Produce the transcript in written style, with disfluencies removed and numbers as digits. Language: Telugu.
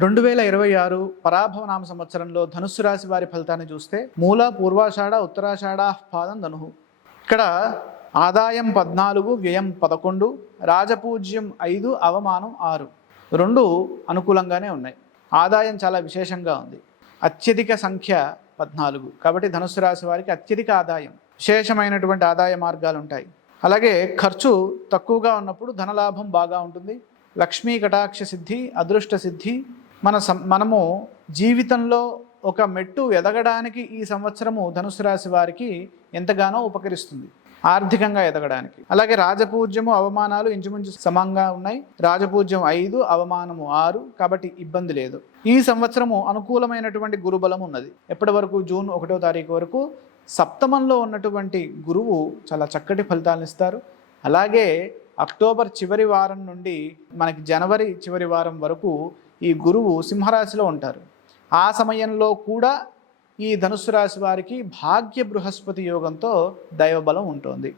2026 పరాభవనామ సంవత్సరంలో ధనుస్సు రాశి వారి ఫలితాన్ని చూస్తే మూల, పూర్వాషాఢ, ఉత్తరాషాఢ, పాదం ధనుహు. ఇక్కడ ఆదాయం 14, వ్యయం 11, రాజపూజ్యం 5, అవమానం 6. రెండు అనుకూలంగానే ఉన్నాయి. ఆదాయం చాలా విశేషంగా ఉంది. అత్యధిక సంఖ్య 14, కాబట్టి ధనుస్సు రాశి వారికి అత్యధిక ఆదాయం, విశేషమైనటువంటి ఆదాయ మార్గాలు ఉంటాయి. అలాగే ఖర్చు తక్కువగా ఉన్నప్పుడు ధనలాభం బాగా ఉంటుంది. లక్ష్మీ కటాక్ష సిద్ధి, అదృష్ట సిద్ధి. మనము జీవితంలో ఒక మెట్టు ఎదగడానికి ఈ సంవత్సరము ధనుసు రాశి వారికి ఎంతగానో ఉపకరిస్తుంది, ఆర్థికంగా ఎదగడానికి. అలాగే రాజపూజ్యము, అవమానాలు ఇంచుమించు సమంగా ఉన్నాయి. రాజపూజ్యం 5, అవమానము 6, కాబట్టి ఇబ్బంది లేదు. ఈ సంవత్సరము అనుకూలమైనటువంటి గురుబలం ఉన్నది. ఎప్పటి వరకు? జూన్ 1వ తారీఖు వరకు సప్తమంలో ఉన్నటువంటి గురువు చాలా చక్కటి ఫలితాలను ఇస్తారు. అలాగే అక్టోబర్ చివరి వారం నుండి మనకి జనవరి చివరి వారం వరకు ఈ గురువు సింహరాశిలో ఉంటారు. ఆ సమయంలో కూడా ఈ ధనుస్సు రాశి వారికి భాగ్య బృహస్పతి యోగంతో దైవబలం ఉంటుంది.